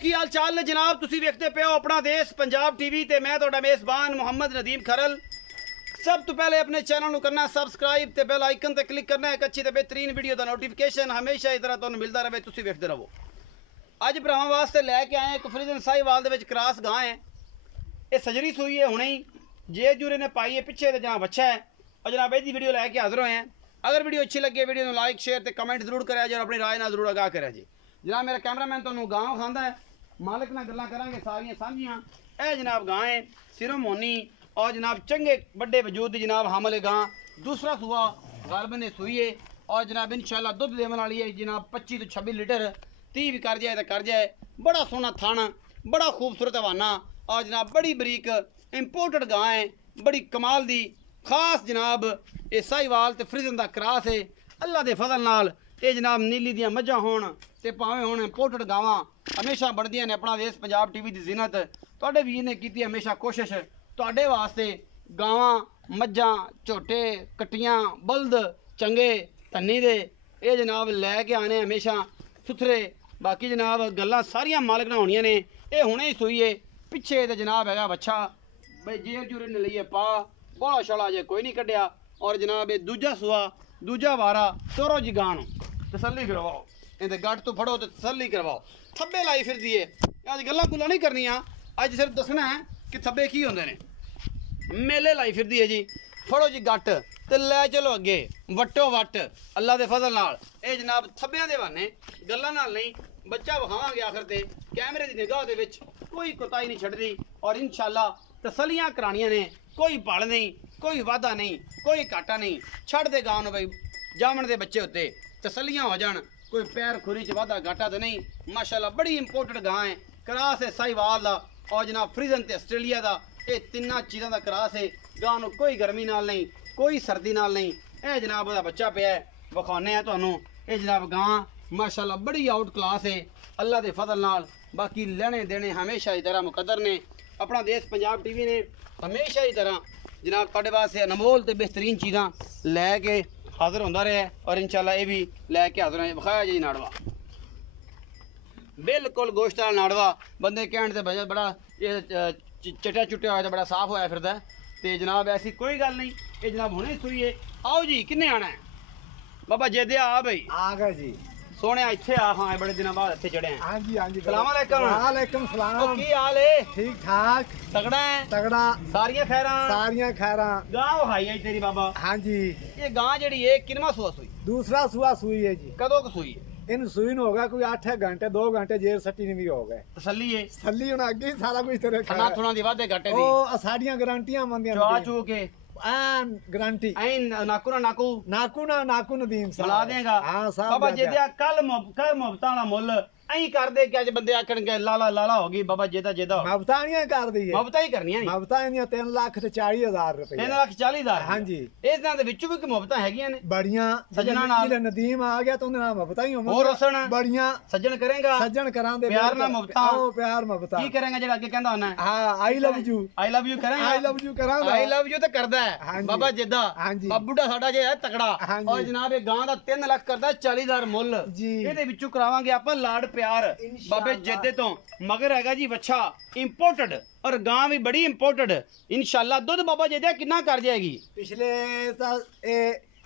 की हाल चाल ने जनाब, तुसी वेखते पे हो अपना देश पंजाब टीवी ते मैं तुहाडा मेज़बान मोहम्मद नदीम खरल। सब तो पहले अपने चैनल को करना सब्सक्राइब ते बेल आइकन ते क्लिक करना है। एक अच्छी ते बेहतरीन वीडियो का नोटिफिकेशन हमेशा इस तरह तुहानू मिलता रहे, तुसी वेखते रहो। अज भरावां वास्ते लैके आए एक फ्रीजन साहिवाल दे विच क्रॉस गां है। ये सजरी सूई है, हुणे ही जे जूरे ने पाई है, पिछे ते जनाब अच्छा है। और जनाब यही वीडियो लैके हाजिर होए हैं। अगर वीडियो अच्छी लगे वीडियो को लाइक शेयर ते कमेंट जरूर करें जी और अपनी राय नाल जरूर आगाह करें जी। जनाब मेरा कैमरामैन तुहानू गां खांदा है, मालिक नाल गल्लां करांगे सारियां साझियां। ए जनाब गां है सिरों मोनी और जनाब चंगे बड़े वजूद दी जनाब हामल गां, दूसरा सूआ गालबन ने सूई है और जनाब इंशाल्लाह दुध देवन वाली है जनाब 25 तो 26 लीटर 30 भी कर जाए तो कर जाए। बड़ा सोहना थाना, बड़ा खूबसूरत हवाना और जनाब बड़ी बरीक इंपोर्टेड गां है, बड़ी कमाल दी खास जनाब ये साहिवाल ते फ्रीजन दा क्रॉस है। अल्लाह दे फजल नाल ये जनाब नीली दियां मझां होण ते भावें होण इंपोर्टेड गावां हमेशा बढ़दियां ने। अपना देश पंजाब टीवी दी जिन्नत तुहाडे वीर ने कीती हमेशा कोशिश तुहाडे वास्ते गावां मझां झोटे कट्टियां बलद चंगे धन्नी दे ये जनाब लैके आने हमेशा सुथरे। बाकी जनाब गल्लां सारियां मालिक नाल होणियां ने। ये हुणे ही सूई है, पिछे ते जनाब हैगा बच्छा बई जेर जूरे ने लईए पा, बोला शला जे कोई नहीं कढ़िया। और जनाब ये दूजा सूआ दूजा वारा चोरो जी गां नूं तसल्ली करवाओ, इहदे गट तो फड़ो तो तसल्ली करवाओ। थब्बे लाई फिरदी है, अज गल्लां गुल्लां नहीं करनियां, अज सिर्फ दसना है कि थब्बे की होंदे ने। मेले लाई फिरदी है जी, फड़ो जी गट ते लै चलो अगे वट्टो वट अल्लाह दे फजल नाल। ये जनाब थब्बियां दे बहाने गल्लां नाल नहीं, बच्चा विखावांगे आखिर ते कैमरे की निगाह दे विच कोई कोताही नहीं छड्डदी। और इंशाल्लाह तसलियां करानियां ने, कोई पल नहीं, कोई वादा नहीं, कोई घाटा नहीं। छड़ दे गां नूं बई जामण दे बच्चे उत्ते तसलियां हो जाण, कोई पैर खुरी च वादा घाटा तो नहीं। माशाल्लाह बड़ी इंपोर्टेड गां है, क्रॉस है साहिवाल दा और जनाब फ्रीजन ते आस्ट्रेलिया दा। ये तिन्ना चीज़ों का क्रॉस है। गां नूं कोई गर्मी नाल नहीं, कोई सर्दी नाल नहीं। ए जनाब ओहदा बच्चा पिया है, विखाने हैं तुहानूं। ये जनाब गां माशाल्लाह बड़ी आउट क्लास है अल्लाह दे फजल नाल। बाकी लेने देने हमेशा ही तरह मुकद्दर ने। अपना देश पंजाब टीवी ने हमेशा ही तरह जनाब तुहाडे वास्ते अनमोल ते बेहतरीन चीज़ां लैके हाजिर होंदा रहा है और इंशाल्लाह ये भी लैके हाजिर है। विखाया जी नाड़वा बिल्कुल गोश्त वाला नाड़वा, बंदे कहण ते बड़ा ये चट्टा चुट्टिया होया तो बड़ा साफ होया फिरदा है। ते जनाब ऐसी कोई गल नहीं। ये जनाब हुणे सूई है। आओ जी किन्ने आना है? बाबा जेदे आ भाई आ गए जी सोने इत्थे आ। हाँ बड़े दिनों बाद इत्थे चढ़े हैं। हाँ जी हाँ जी। सलाम अलैकुम। वालेकुम सलाम। की हाल है? ठीक ठाक तगड़ा है? तगड़ा सारियां खैरां? सारियां खैरा। गां हाई है तेरी बाबा? हाँ जी। ये गां जड़ी है किनवा सुआ सूई? दूसरा सुआ सुई है जी। कदों की सूई है? इन सुई न होगा कोई 8 घंटे 2 घंटे जेर सट्टी नहीं भी हो गए। तसल्ली है? सल्ली हुन अगे ही सारा कुछ तेरे खाना थोड़ा दी वादे घाटे दी ओ साडियां गारंटियां मंदियां चवा चू के एन गारंटी ऐन नाकू ना नाकू नदीम साहब बना देगा। हां साहब बाबा जेदा कल मुफ्ता वाला मुल ऐ कर दे कि अज बंदे आखणगे लाला लाला होगी। बाबा जेदा जेदा मबतानियां कर दी है, मुफ्ता ही करनियां नहीं। मबता इन 3,40,000 रुपए 3,40,000। हां जी। इस दे विचों भी मुफ्ता हैगियां ने बड़ियां सजना नाल। नदीम आ गया तो उन्हें मुफ्ता ही और रसन बड़ियां सज्जन करेगा सज्जन करांदे प्यार ना मुफ्ता। ओ प्यार मुफ्ता की करेगा जेड़ा अगे कहंदा होना? हां आई लव यू करेगा। आई लव यू करांदा। आई लव यू तो करदा है बाबा जेदा। बाबूड़ा साडा जे है तगड़ा। और जनाब ये गां दा 3 लाख करदा 40,000 मुल जी। ਇਹਦੇ ਵਿੱਚੋਂ ਕਰਾਵਾਂਗੇ ਆਪਾਂ ਲਾੜ ਪਿਆਰ ਬਾਬੇ जेदे तो। मगर हैगा जी वच्छा इंपोर्टेड और गां भी बड़ी इंपोर्टेड। इंशाल्लाह दुध बाबा जेदे कितना कर जाएगी?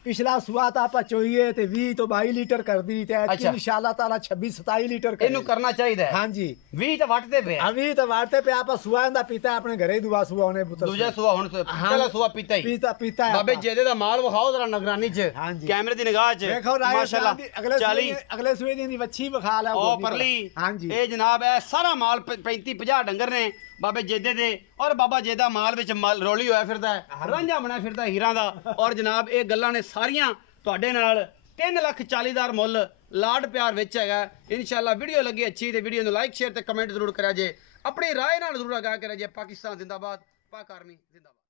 पिछला सुआ था आप चोइए ते 20 तो 22 लीटर कर दी ते इंशाल्लाह ताला 26-27 लीटर इनु करना चाहिए। हां जी 20 तो वाटते पे अभी तो वाटते पे आप सुआ दा पीता अपने घरे दुआ सुआ होने पुत्र दूजा सुआ हुन पहला सुआ पीता ही पीता बाबे जेदे दा माल विखाओ जरा निगरानी च कैमरे दी निगाह च देखो माशाल्लाह 40 अगले सुए दी वच्छी विखा ला ओ परली। हां जी ए जनाब है सारा माल 35-50 डंगर ने बाबे जेदे दे। और बाबा जेदा माल विच रोली होया फिरदा है, रांझा बना फिरदा हीरां दा। और जनाब ये गल्लां ने सारियां तुहाडे नाल 3,40,000 मुल लाड प्यार विच हैगा। इंशाल्लाह वीडियो लगी अच्छी तो वीडियो नूं लाइक शेयर ते कमेंट जरूर करा जे, अपनी राय नाल जरूर आगाह करा जे। पाकिस्तान जिंदाबाद, पाक आर्मी जिंदाबाद।